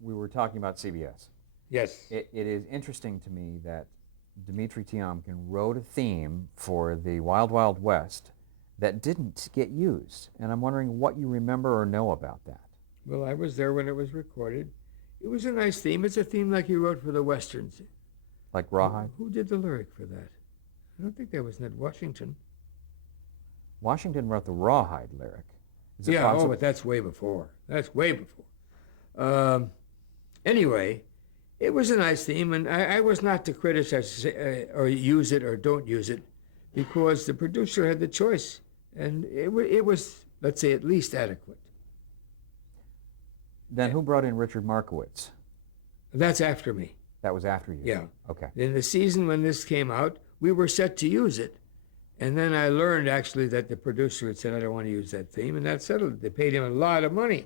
we were talking about CBS. Yes. It is interesting to me that Dmitri Tiomkin wrote a theme for the Wild Wild West that didn't get used. And I'm wondering what you remember or know about that. Well, I was there when it was recorded. It was a nice theme. It's a theme like he wrote for the Westerns. Like Rawhide? Who did the lyric for that? I don't think that was Ned Washington. Washington wrote the Rawhide lyric. Is it Yeah, possible? but that's way before. That's way before. Anyway, it was a nice theme, and I was not to criticize or use it or don't use it because the producer had the choice, and it was, let's say, at least adequate. Then who brought in Richard Markowitz? That's after me. That was after you? Yeah. Okay. In the season when this came out, we were set to use it. And then I learned actually that the producer had said, I don't want to use that theme, and that settled it. They paid him a lot of money.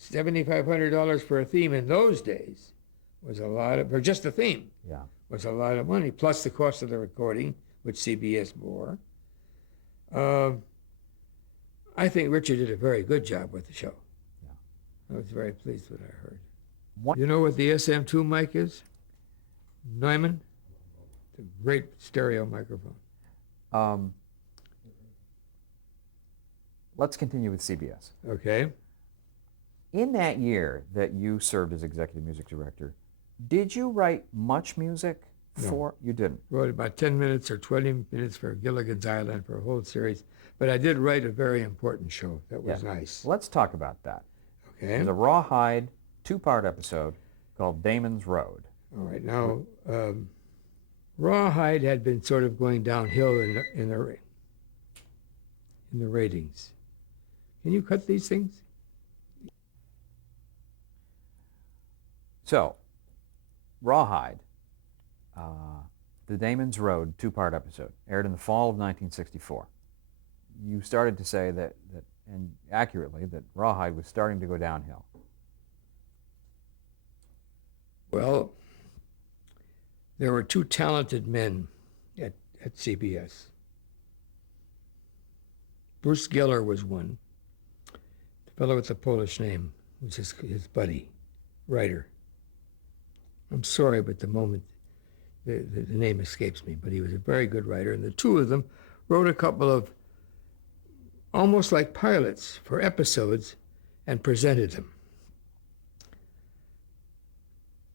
$7,500 for a theme in those days was a lot of, for just the theme, was a lot of money, plus the cost of the recording, which CBS bore. I think Richard did a very good job with the show. Yeah. I was very pleased with what I heard. What? You know what the SM2 mic is? Neumann? It's a great stereo microphone. Let's continue with CBS. Okay. In that year that you served as executive music director, did you write much music for? No. You didn't. Wrote about 10 minutes or 20 minutes for Gilligan's Island for a whole series, but I did write a very important show. That was nice. Let's talk about that. Okay. There's a Rawhide 2-part episode called Damon's Road. All right. Now, Rawhide had been sort of going downhill in the ratings. Can you cut these things? So, Rawhide, the Damon's Road 2-part episode, aired in the fall of 1964. You started to say that, and accurately, that Rawhide was starting to go downhill. Well, there were two talented men at CBS. Bruce Geller was one. The fellow with the Polish name was his buddy, writer. I'm sorry, but the moment the name escapes me, but he was a very good writer. And the two of them wrote a couple of almost like pilots for episodes and presented them.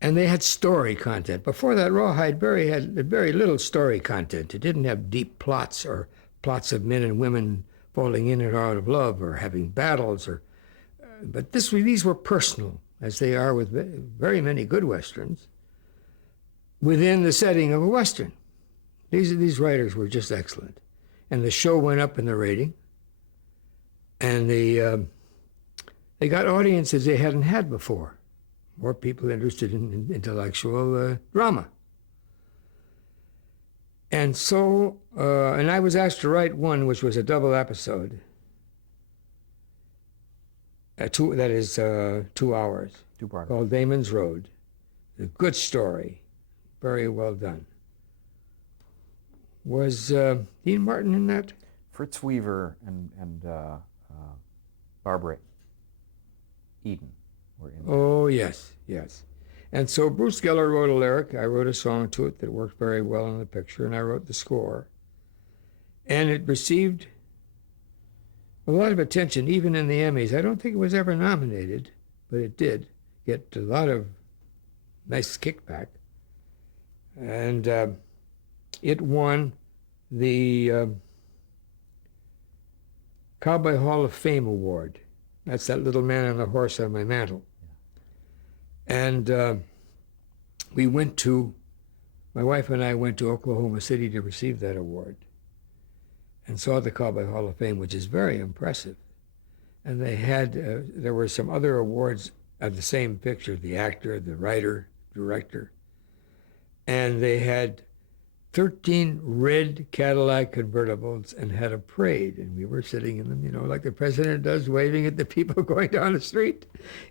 And they had story content. Before that, Rawhide had very little story content. It didn't have deep plots or plots of men and women falling in and out of love or having battles. But these were personal, as they are with very many good Westerns, within the setting of a Western. These writers were just excellent. And the show went up in the rating. And they got audiences they hadn't had before. More people interested in intellectual drama. And so, and I was asked to write one which was a double episode. 2 hours. 2-part. Called Damon's Road. A good story. Very well done. Was Dean Martin in that? Fritz Weaver and Barbara Eden were in there. Oh, yes. And so Bruce Geller wrote a lyric. I wrote a song to it that worked very well in the picture, and I wrote the score. And it received a lot of attention, even in the Emmys. I don't think it was ever nominated, but it did get a lot of nice kickback. And it won the Cowboy Hall of Fame Award. That's that little man on a horse on my mantle. And my wife and I went to Oklahoma City to receive that award and saw the Cowboy Hall of Fame, which is very impressive. And they had, there were some other awards of the same picture, the actor, the writer, director. And they had 13 red Cadillac convertibles and had a parade. And we were sitting in them, like the president does, waving at the people going down the street.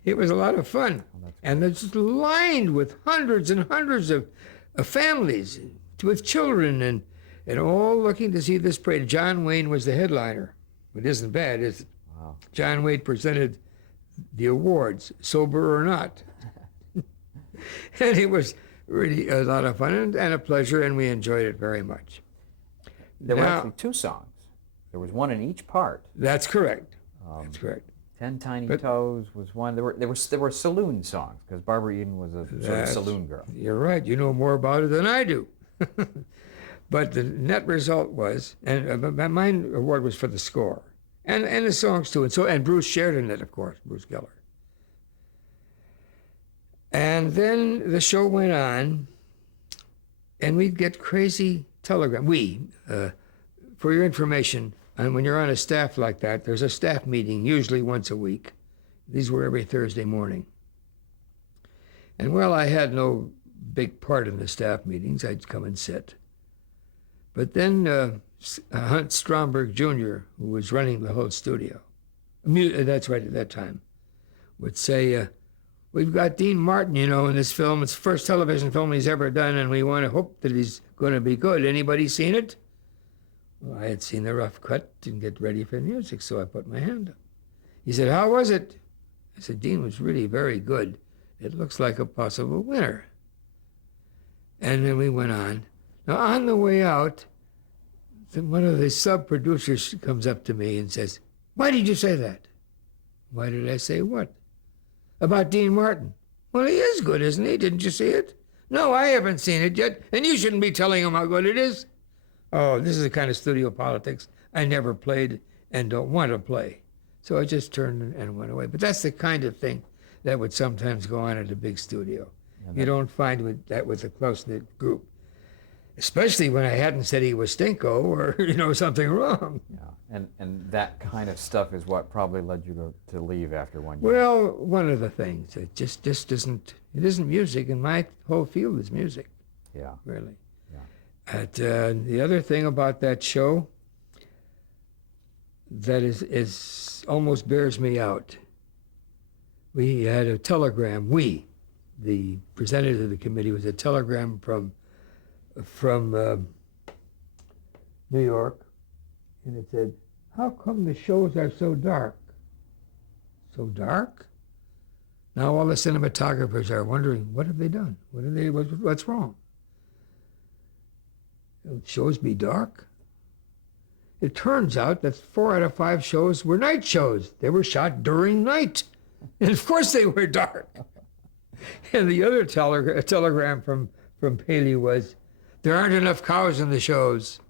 It was a lot of fun. And it's lined with hundreds and hundreds of families with children and all looking to see this parade. John Wayne was the headliner. It isn't bad, is it? Wow. John Wayne presented the awards, sober or not. And it was really a lot of fun and a pleasure, and we enjoyed it very much. There were Now- actually 2 songs. There was one in each part. That's correct. That's correct. 10 Tiny But- Toes was one. There were saloon songs because Barbara Eden was a sort of That's- saloon girl. You're right. You know more about it than I do. But the net result was, and my award was for the score and the songs too. And Bruce shared in it, of course, Bruce Gilbert. And then the show went on, and we'd get crazy telegram. For your information, and when you're on a staff like that, there's a staff meeting usually once a week. These were every Thursday morning. And well, I had no big part in the staff meetings. I'd come and sit. But then Hunt Stromberg Jr., who was running the whole studio, that's right at that time, would say, we've got Dean Martin, in this film. It's the first television film he's ever done, and we want to hope that he's going to be good. Anybody seen it? Well, I had seen the rough cut and get ready for the music, so I put my hand up. He said, how was it? I said, Dean was really very good. It looks like a possible winner. And then we went on. Now, on the way out, one of the sub-producers comes up to me and says, why did you say that? Why did I say what? About Dean Martin. Well, he is good, isn't he? Didn't you see it? No, I haven't seen it yet, and you shouldn't be telling him how good it is. Oh, this is the kind of studio politics I never played and don't want to play. So I just turned and went away. But that's the kind of thing that would sometimes go on at a big studio. You don't find that with a close-knit group, especially when I hadn't said he was stinko or, something wrong. Yeah, and that kind of stuff is what probably led you to leave after 1 year. Well, one of the things, it just isn't music, and my whole field is music, Yeah. really. Yeah. The other thing about that show that is almost bears me out, we had a telegram, the presenters of the committee, was a telegram from New York, and it said, how come the shows are so dark? So dark? Now all the cinematographers are wondering, what have they done? What's wrong? Shows be dark? It turns out that 4 out of 5 shows were night shows. They were shot during night. And of course they were dark. And the other telegram from Paley was, there aren't enough cows in the shows.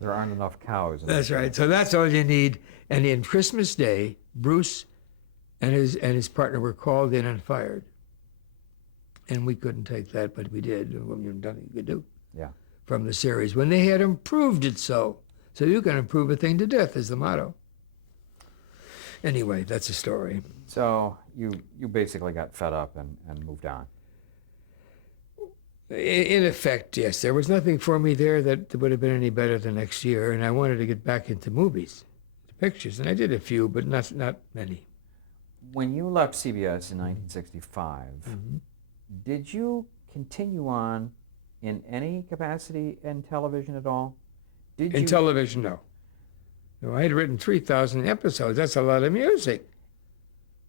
There aren't enough cows. That's right. So that's all you need. And in Christmas Day, Bruce and his partner were called in and fired. And we couldn't take that, but we did. Well, nothing you could do. Yeah. From the series when they had improved it so. So you can improve a thing to death is the motto. Anyway, that's a story. So you basically got fed up and moved on. In effect, yes. There was nothing for me there that would have been any better the next year, and I wanted to get back into movies, to pictures, and I did a few, but not many. When you left CBS in 1965, did you continue on in any capacity in television at all? In television, no. No, I had written 3,000 episodes. That's a lot of music.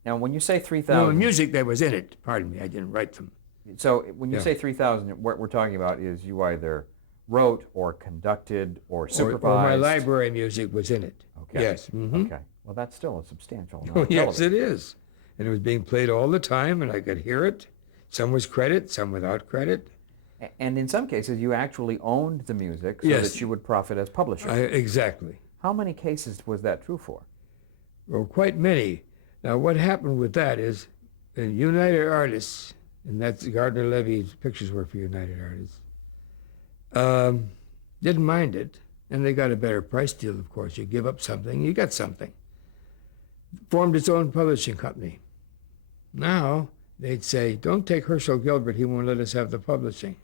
Now, when you say No, 3,000... music that was in it. Pardon me, I didn't write them. So when you Yeah. say 3,000, what we're talking about is you either wrote or conducted or supervised. Or my library music was in it. Okay. Yes. Mhm. Okay. Well, that's still a substantial amount Oh, of yes, television. it is. And it was being played all the time, and I could hear it. Some was credit, some without credit. And in some cases, you actually owned the music so Yes. that you would profit as publisher. Exactly. How many cases was that true for? Well, quite many. Now, what happened with that is United Artists, and that's Gardner Levy's pictures were for United Artists, didn't mind it, and they got a better price deal, of course. You give up something, you get something. Formed its own publishing company. Now, they'd say, don't take Herschel Gilbert, he won't let us have the publishing.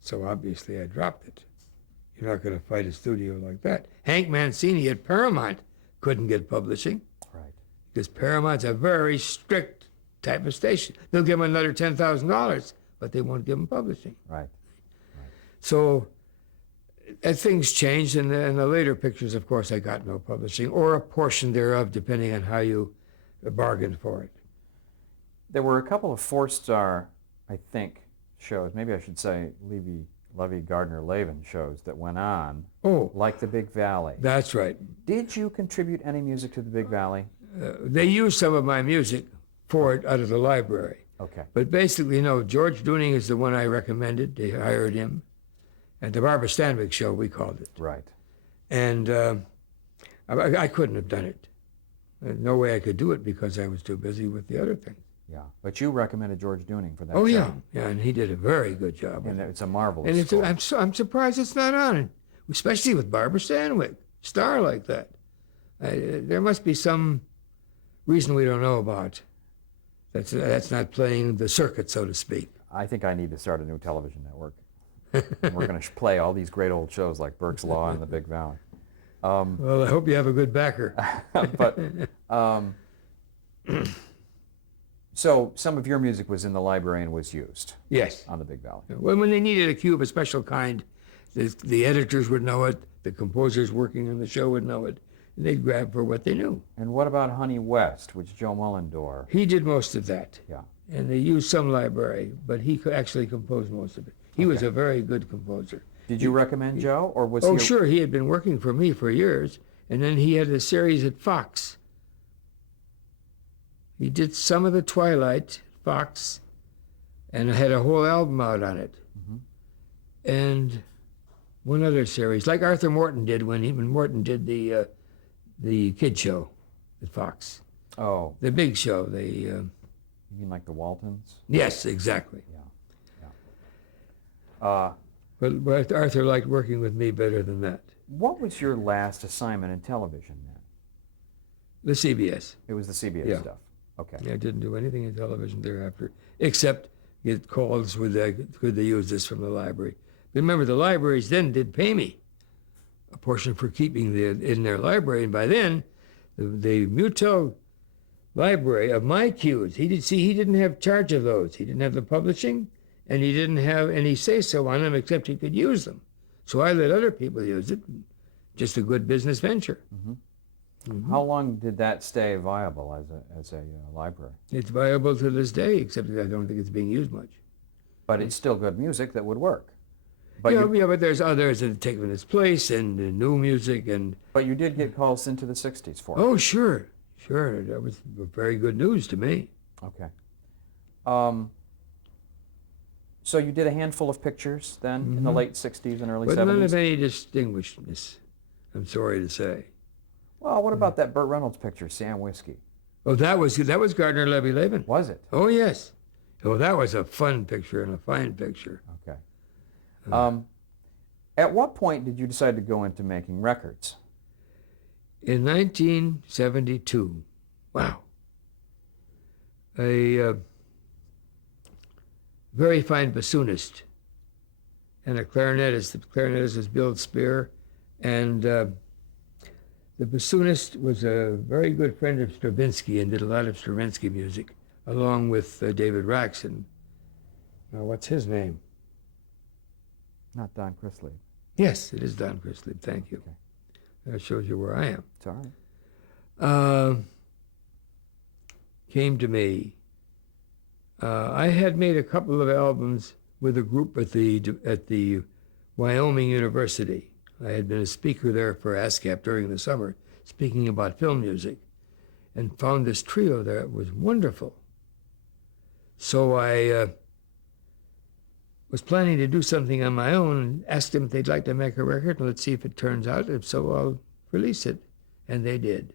So obviously I dropped it. You're not going to fight a studio like that. Hank Mancini at Paramount couldn't get publishing. Right. Because Paramount's a very strict type of station. They'll give him another $10,000, but they won't give him publishing. Right. So as things changed, and in the later pictures, of course, I got no publishing, or a portion thereof, depending on how you bargained for it. There were a couple of 4-star I think, shows, maybe I should say Levy Gardner Lavin shows that went on, Oh, like the Big Valley. that's right. Did you contribute any music to the Big Valley? They used some of my music for it out of the library. Okay. But basically, no, George Dooning is the one I recommended. They hired him. At the Barbara Stanwyck show, we called it. Right. And I couldn't have done it. No way I could do it because I was too busy with the other things. Yeah. But you recommended George Dooning for that Oh, show. yeah, and he did a very good job. And it's a marvelous And score. I'm surprised it's not on it, especially with Barbara Stanwyck, star like that. There must be some reason we don't know about. That's not playing the circuit, so to speak. I think I need to start a new television network. And we're going to play all these great old shows like Burke's Law and the Big Valley. Well, I hope you have a good backer. But so some of your music was in the library and was used Yes. on the Big Valley. When they needed a cue of a special kind, the editors would know it, the composers working on the show would know it, and they'd grab for what they knew. And what about Honey West, which Joe Mullendore? He did most of that. Yeah. And they used some library, but he actually composed most of it. He was a very good composer. Did you recommend Joe, or was Oh, he? sure. He had been working for me for years, and then he had a series at Fox. He did some of the Twilight, Fox, and had a whole album out on it. Mm-hmm. And one other series, like Arthur Morton did when Morton did the kid show at Fox. Oh, The big show. you mean like the Waltons? Yes, exactly. Yeah. But Arthur liked working with me better than that. What was your last assignment in television then? The CBS. It was the CBS Yeah. stuff. Okay. I didn't do anything in television thereafter, except get calls could they use this from the library. Remember, the libraries then did pay me a portion for keeping in their library, and by then, the Mutual library of my cues, he didn't have charge of those. He didn't have the publishing, and he didn't have any say-so on them, except he could use them. So I let other people use it. Just a good business venture. Mm-hmm. Mm-hmm. How long did that stay viable as a library? It's viable to this day, except that I don't think it's being used much. But it's still good music that would work. But But there's others that have taken its place, and new music, and But you did get calls into the 60s for it. oh, sure, that was very good news to me. Okay. So you did a handful of pictures then in the late 60s and early But 70s? none of any distinguishedness, I'm sorry to say. Well, what about that Burt Reynolds picture, Sam Whiskey? Oh, that was Gardner Levy Lavin. Was it? Oh, yes. Oh, that was a fun picture and a fine picture. Okay. At what point did you decide to go into making records? In 1972, wow, a very fine bassoonist and a clarinetist. The clarinetist was Bill Spear, and the bassoonist was a very good friend of Stravinsky and did a lot of Stravinsky music, along with David Raxon. Now, what's his name? Not Don Chrisley. Yes, it is Don Chrisley. Thank you. Okay. That shows you where I am. It's all right. Came to me. I had made a couple of albums with a group at the Wyoming University. I had been a speaker there for ASCAP during the summer, speaking about film music, and found this trio there. It was wonderful. So I was planning to do something on my own and asked them if they'd like to make a record, and let's see if it turns out. If so, I'll release it. And they did.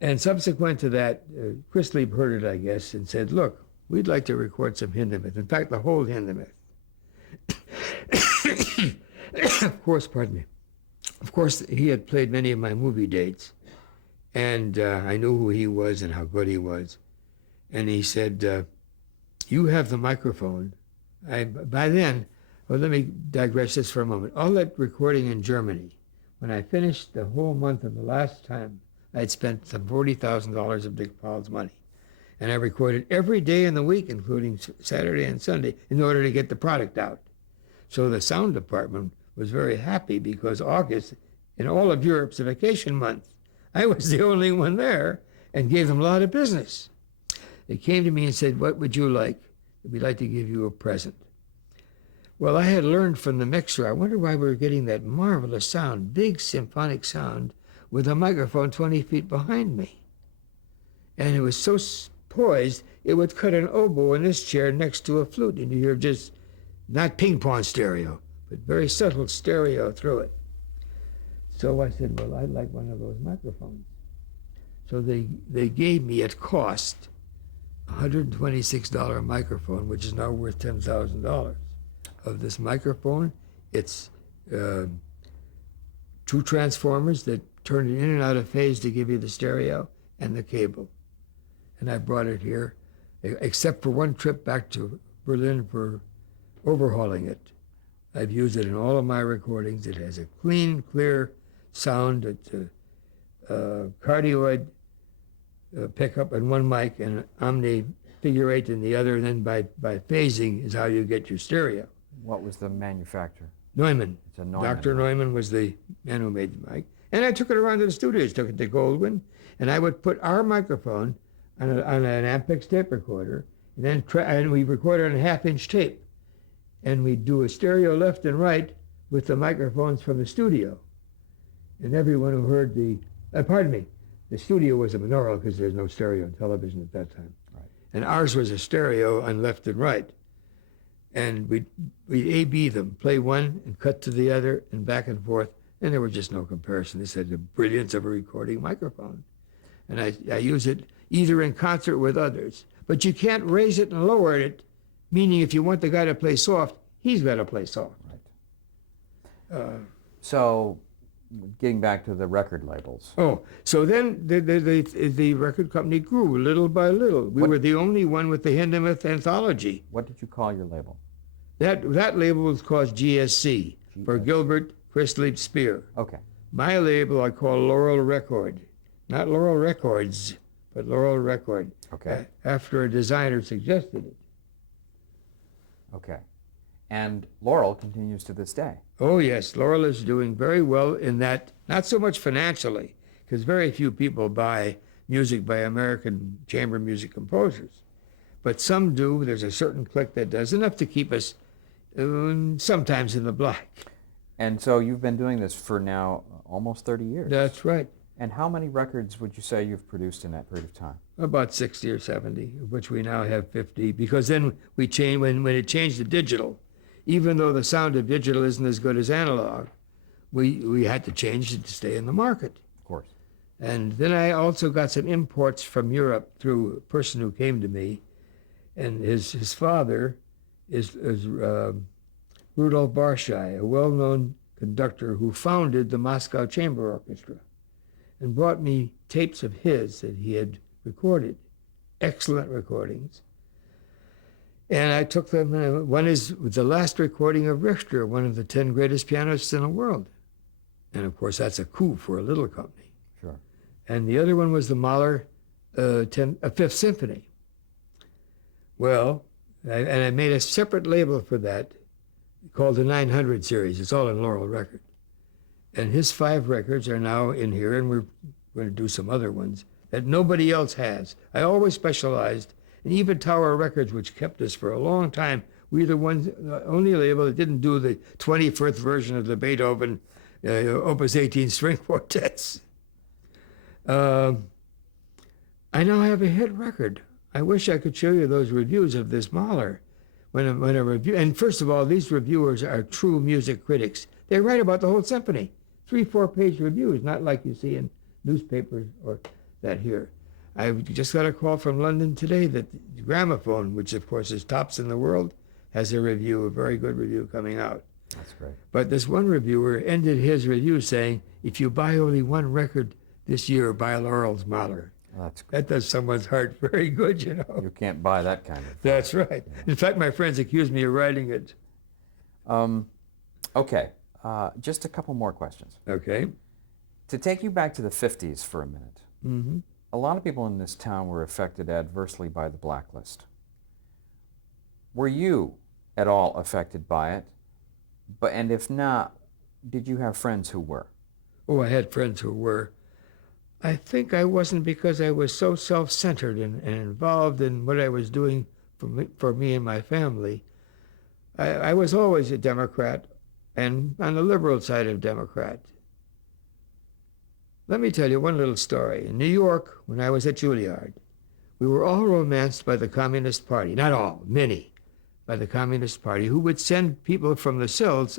And subsequent to that, Chris Lieb heard it, I guess, and said, look, we'd like to record some Hindemith. In fact, the whole Hindemith. Of course, pardon me. Of course, he had played many of my movie dates, and I knew who he was and how good he was. And he said, you have the microphone. By then, well, let me digress this for a moment. All that recording in Germany, when I finished the whole month of the last time, I'd spent some $40,000 of Dick Powell's money. And I recorded every day in the week, including Saturday and Sunday, in order to get the product out. So the sound department was very happy because August, in all of Europe's a vacation month, I was the only one there and gave them a lot of business. They came to me and said, what would you like? we'd like to give you a present. Well, I had learned from the mixer, I wonder why we were getting that marvelous sound, big symphonic sound, with a microphone 20 feet behind me. And it was so poised, it would cut an oboe in this chair next to a flute, and you hear just, not ping-pong stereo, but very subtle stereo through it. So I said, well, I'd like one of those microphones. So they gave me at cost a $126 microphone, which is now worth $10,000. Of this microphone, it's 2 transformers that turn it in and out of phase to give you the stereo and the cable. And I brought it here, except for one trip back to Berlin for overhauling it. I've used it in all of my recordings. It has a clean, clear sound. It's a cardioid pickup in one mic and an omni figure 8 in the other, and then by phasing is how you get your stereo. What was the manufacturer? Neumann. It's a Neumann. Dr. Neumann was the man who made the mic. And I took it around to the studios, took it to Goldwyn, and I would put our microphone on an Ampex tape recorder, and then and we recorded on a 1/2-inch tape. And we'd do a stereo left and right with the microphones from the studio. And everyone who heard the studio was a binaural because there's no stereo in television at that time. Right. And ours was a stereo on left and right. And we'd A-B them, play one and cut to the other and back and forth, and there was just no comparison. They said the brilliance of a recording microphone. And I use it either in concert with others, but you can't raise it and lower it, meaning if you want the guy to play soft, he's got to play soft. Right. So, getting back to the record labels. So then the record company grew little by little. We were the only one with the Hindemith anthology. What did you call your label? That label was called GSC, for Gilbert Chrisley Spear. Okay. My label I call Laurel Record. Not Laurel Records, but Laurel Record. Okay. After a designer suggested it. Okay. And Laurel continues to this day. Oh, yes. Laurel is doing very well in that, not so much financially, because very few people buy music by American chamber music composers. But some do. There's a certain clique that does, enough to keep us sometimes in the black. And so you've been doing this for now almost 30 years. That's right. And how many records would you say you've produced in that period of time? About 60 or 70, of which we now have 50, because then we changed, when it changed to digital, even though the sound of digital isn't as good as analog, we had to change it to stay in the market. Of course. And then I also got some imports from Europe through a person who came to me, and his father is Rudolf Barshai, a well-known conductor who founded the Moscow Chamber Orchestra, and brought me tapes of his that he had recorded, excellent recordings. And I took them, one is the last recording of Richter, one of the 10 greatest pianists in the world. And of course, that's a coup for a little company. Sure. And the other one was the Mahler Fifth Symphony. Well, I made a separate label for that called the 900 series. It's all in Laurel Record. And his 5 records are now in here, and we're going to do some other ones that nobody else has. I always specialized, and even Tower Records, which kept us for a long time, we're the only label that didn't do the 21st version of the Beethoven Opus 18 string quartets. I now have a hit record. I wish I could show you those reviews of this Mahler. When a review, and first of all, these reviewers are true music critics. They write about the whole symphony. 3-4-page reviews, not like you see in newspapers or that here. I just got a call from London today that the Gramophone, which of course is tops in the world, has a review, a very good review coming out. That's great. But this one reviewer ended his review saying, if you buy only one record this year, buy Laurel's Mahler. That's great. That does someone's heart very good, you know. You can't buy that kind of thing. That's right. In fact, my friends accused me of writing it. Okay. Just a couple more questions. Okay. To take you back to the 50s for a minute, Mm-hmm. a lot of people in this town were affected adversely by the blacklist. Were you at all affected by it? And if not, did you have friends who were? Oh, I had friends who were. I think I wasn't, because I was so self-centered and involved in what I was doing for me and my family. I was always a Democrat, and on the liberal side of Democrat. Let me tell you one little story. In New York, when I was at Juilliard, we were all romanced by the Communist Party. Not all, many, by the Communist Party, who would send people from the cells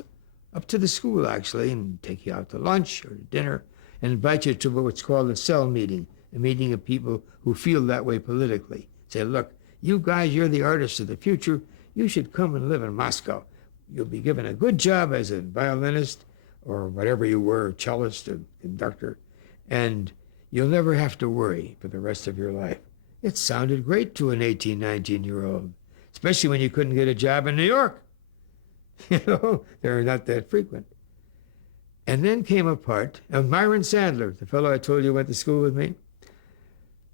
up to the school, actually, and take you out to lunch or to dinner and invite you to what's called a cell meeting, a meeting of people who feel that way politically. Say, look, you guys, you're the artists of the future. You should come and live in Moscow. You'll be given a good job as a violinist or whatever you were, cellist or conductor, and you'll never have to worry for the rest of your life. It sounded great to an 18, 19-year-old, especially when you couldn't get a job in New York. You know, they're not that frequent. And then came a part of Myron Sandler, the fellow I told you went to school with me,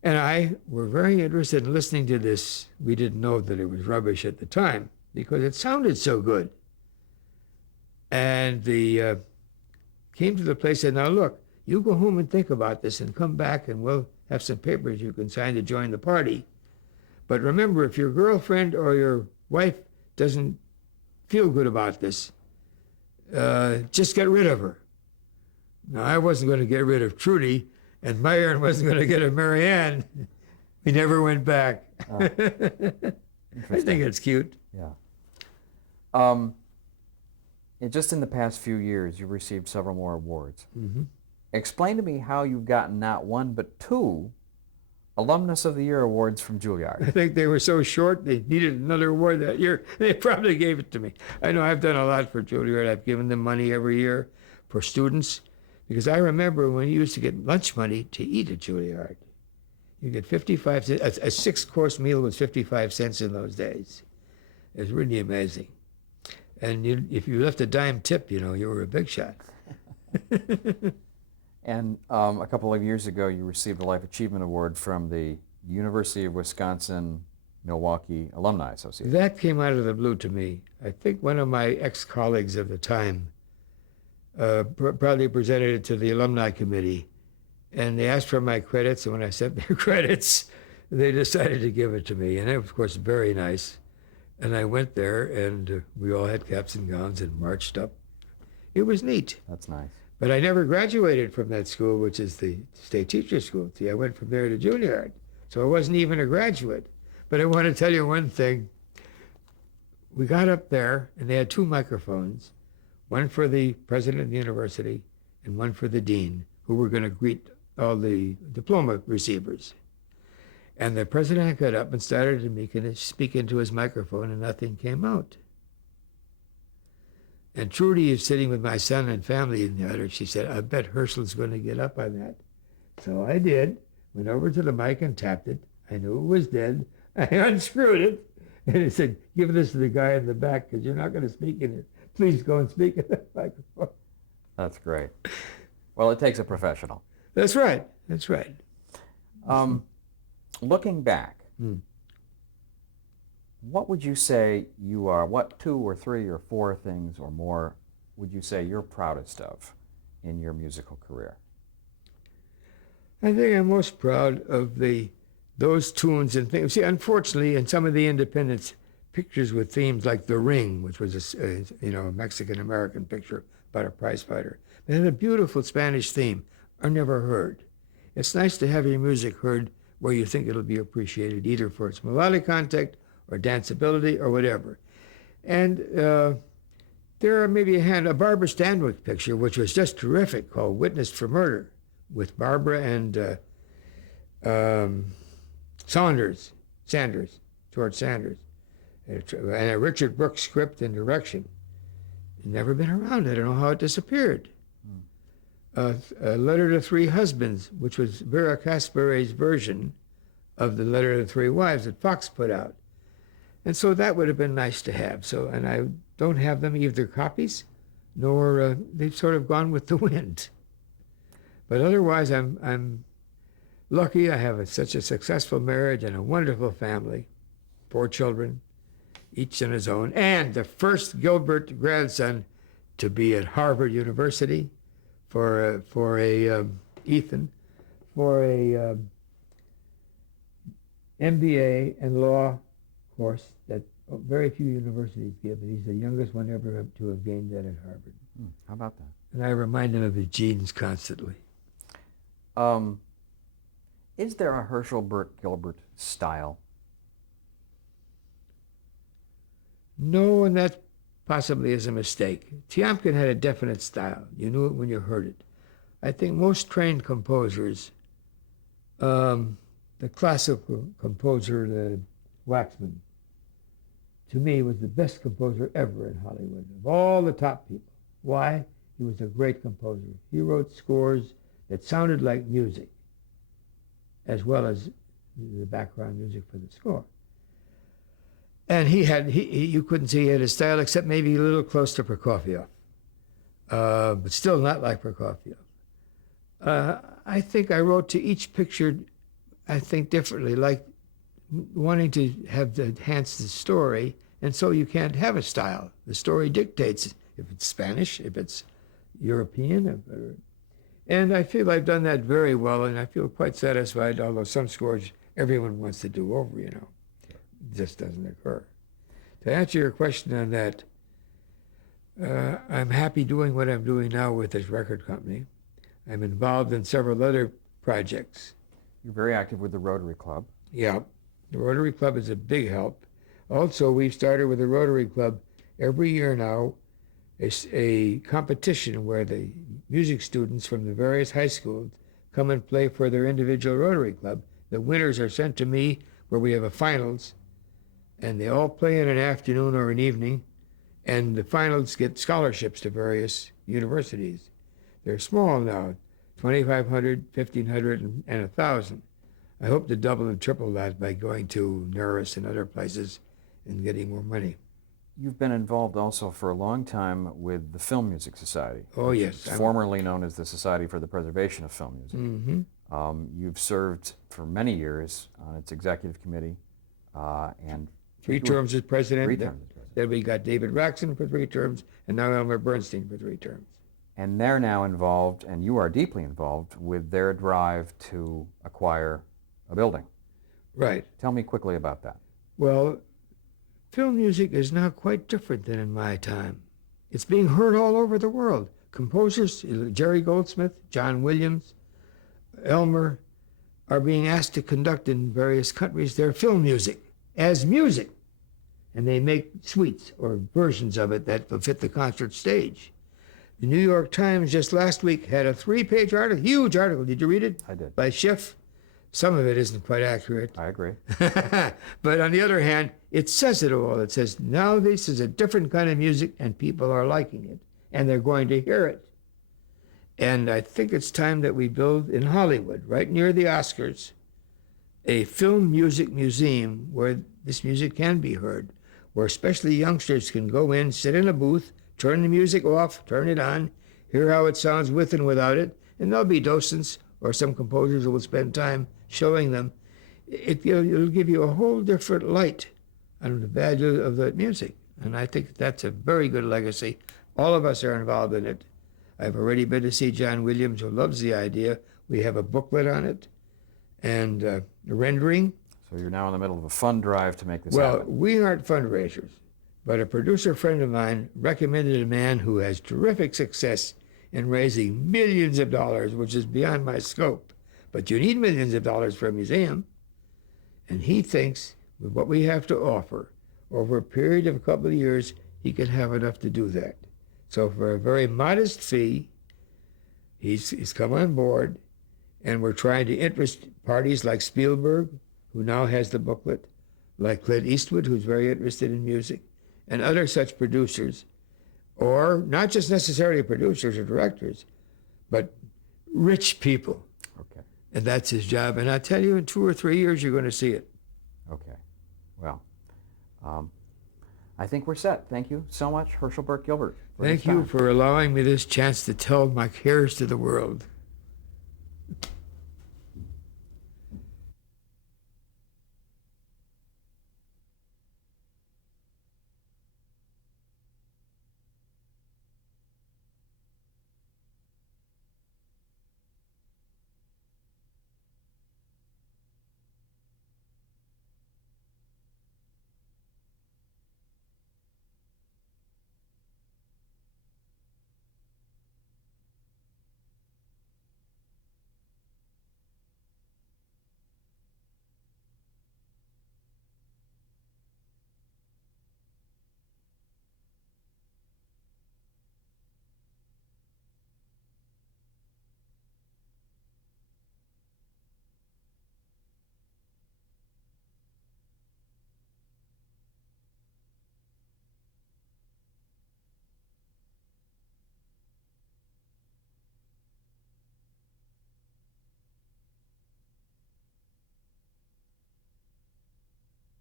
and I were very interested in listening to this. We didn't know that it was rubbish at the time because it sounded so good. And the came to the place and said, now look, you go home and think about this and come back and we'll have some papers you can sign to join the party. But remember, if your girlfriend or your wife doesn't feel good about this, just get rid of her. Now, I wasn't going to get rid of Trudy, and Myron wasn't going to get a Marianne. We never went back. I think it's cute. Yeah. Just in the past few years, you've received several more awards. Mm-hmm. Explain to me how you've gotten not one, but two Alumnus of the Year awards from Juilliard. I think they were so short, they needed another award that year. They probably gave it to me. I know I've done a lot for Juilliard. I've given them money every year for students, because I remember when you used to get lunch money to eat at Juilliard. You get 55 cents. A six-course meal was 55 cents in those days. It was really amazing. And if you left a dime tip, you know, you were a big shot. And a couple of years ago, you received the Life Achievement Award from the University of Wisconsin-Milwaukee Alumni Association. That came out of the blue to me. I think one of my ex-colleagues of the time probably presented it to the alumni committee, and they asked for my credits, and when I sent their credits, they decided to give it to me. And it was, of course, very nice. And I went there, and we all had caps and gowns and marched up. It was neat. That's nice. But I never graduated from that school, which is the state teacher school. See, I went from there to Juilliard, so I wasn't even a graduate. But I want to tell you one thing. We got up there, and they had two microphones, one for the president of the university and one for the dean, who were going to greet all the diploma receivers. And the president got up and started to speak into his microphone, and nothing came out. And Trudy is sitting with my son and family in the other. She said, I bet Herschel's going to get up on that. So I did. Went over to the mic and tapped it. I knew it was dead. I unscrewed it. And it said, give this to the guy in the back because you're not going to speak in it. Please go and speak in that microphone. That's great. Well, it takes a professional. That's right. That's right. Looking back, what would you say you are, what 2 or 3 or 4 things or more would you say you're proudest of in your musical career? I think I'm most proud of those tunes and things. See, unfortunately, in some of the independents, pictures with themes like The Ring, which was a Mexican-American picture about a prize fighter, they had a beautiful Spanish theme, are never heard. It's nice to have your music heard where you think it'll be appreciated, either for its melodic content or danceability or whatever. And there are maybe a Barbara Stanwyck picture, which was just terrific, called Witnessed for Murder, with Barbara and George Sanders, and a Richard Brooks script and direction. It's never been around. I don't know how it disappeared. A Letter to Three Husbands, which was Vera Caspare's version of the Letter to Three Wives that Fox put out. And so that would have been nice to have. So, and I don't have them either copies, nor they've sort of gone with the wind. But otherwise, I'm lucky. I have such a successful marriage and a wonderful family, 4 children, each on his own, and the first Gilbert grandson to be at Harvard University for Ethan, for a MBA in law course that very few universities give, and he's the youngest one ever to have gained that at Harvard. How about that? And I remind him of his genes constantly. Is there a Herschel Burke Gilbert style? No, and that possibly is a mistake. Tiomkin had a definite style. You knew it when you heard it. I think most trained composers, the classical composer, Waxman, to me was the best composer ever in Hollywood, of all the top people. Why? He was a great composer. He wrote scores that sounded like music, as well as the background music for the score. And you couldn't see he had a style except maybe a little close to Prokofiev, but still not like Prokofiev. I think I wrote to each picture, I think differently, like wanting to have to enhance the story, and so you can't have a style. The story dictates if it's Spanish, if it's European, and I feel I've done that very well, and I feel quite satisfied, although some scores everyone wants to do over, It just doesn't occur. To answer your question on that, I'm happy doing what I'm doing now with this record company. I'm involved in several other projects. You're very active with the Rotary Club. Yeah, the Rotary Club is a big help. Also, we've started with the Rotary Club every year now a competition where the music students from the various high schools come and play for their individual Rotary Club. The winners are sent to me where we have a finals, and they all play in an afternoon or an evening, and the finals get scholarships to various universities. They're small now, 2,500, 1,500, and 1,000. I hope to double and triple that by going to Norris and other places and getting more money. You've been involved also for a long time with the Film Music Society. Oh, yes. Formerly known as the Society for the Preservation of Film Music. Mm-hmm. You've served for many years on its executive committee and 3 terms as president. 3 terms as president. Then we got David Raxon for 3 terms, and now Elmer Bernstein for 3 terms. And they're now involved, and you are deeply involved, with their drive to acquire a building. Right. Tell me quickly about that. Well, film music is now quite different than in my time. It's being heard all over the world. Composers, Jerry Goldsmith, John Williams, Elmer, are being asked to conduct in various countries their film music as music. And they make suites or versions of it that will fit the concert stage. The New York Times just last week had a 3-page article, huge article. Did you read it? I did. By Schiff. Some of it isn't quite accurate. I agree. But on the other hand, it says it all. It says, now this is a different kind of music and people are liking it and they're going to hear it. And I think it's time that we build in Hollywood, right near the Oscars, a film music museum where this music can be heard, where especially youngsters can go in, sit in a booth, turn the music off, turn it on, hear how it sounds with and without it, and there'll be docents or some composers who will spend time showing them. It'll give you a whole different light on the value of that music. And I think that's a very good legacy. All of us are involved in it. I've already been to see John Williams, who loves the idea. We have a booklet on it and a rendering. So you're now in the middle of a fund drive to make this Well, happen. we aren't fundraisers, but a producer friend of mine recommended a man who has terrific success in raising millions of dollars, which is beyond my scope. But you need millions of dollars for a museum. And he thinks with what we have to offer, over a period of a couple of years, he can have enough to do that. So for a very modest fee, he's come on board, and we're trying to interest parties like Spielberg, who now has the booklet, like Clint Eastwood, who's very interested in music, and other such producers, or not just necessarily producers or directors, but rich people. Okay. And that's his job. And I tell you, in 2 or 3 years, you're going to see it. Okay. Well, I think we're set. Thank you so much, Herschel Burke Gilbert. Thank you for allowing me this chance to tell my cares to the world.